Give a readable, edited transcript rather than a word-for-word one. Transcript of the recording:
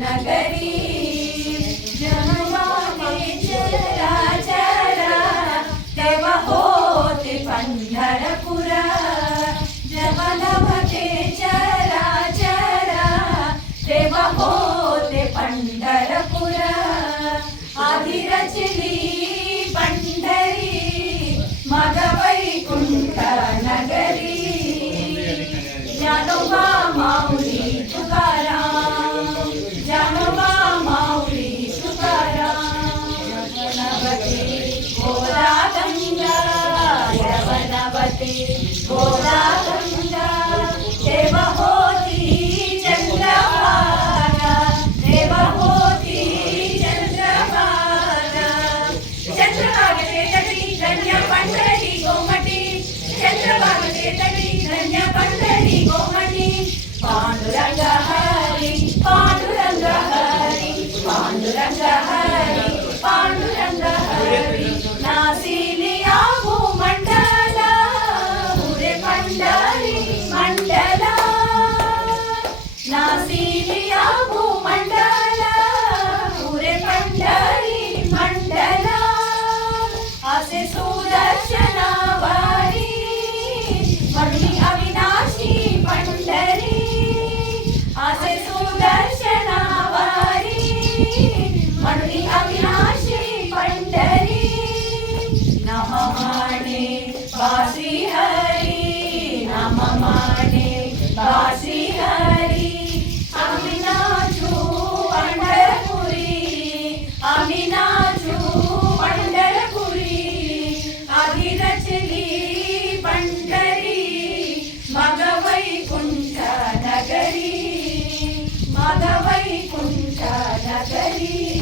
नगरी जन्माने चराचरा तेव्हा होते पंढरपुर जन्मते चराचरा तेव्हा होते पंढरपुर आधी रचली पंढरी मग वैकुंठ नगरी ज्ञानोबा माऊली तुकाराम ज्ञानोबा माऊली तुकाराम यवनवते गोदा गंगा यवनवते गोदा गंगा तेव्हा होती चंद्रभागा तेव्हा होती चंद्रभागा चंद्रभागेचे तटी धन्य पंढरी गोमटी चंद्रभागेचे तटी धन्य पंढरी गोमटी पांडुरंग हरी पांडुरंग हरी पांडुरंग हरी पांडुरंग हरी नासिलिया भूमंडला पुरे पंढरी मंडला नासिलिया भूमंडला पुरे पंढरी मंडला असे सुदर्शनावारी म्हणून अविनाशी पंढरी असे सुदर्शनावारी म्हणून अविनाशी पंढरी नम माने बासी हरी नम माने बासी हरी आम्ही नाचू पंढरपुरी आम्ही नाचू पंढरपुरी आधी रचली पंढरी मग वैकुंठ नगरी मग वैकुंठ नगरी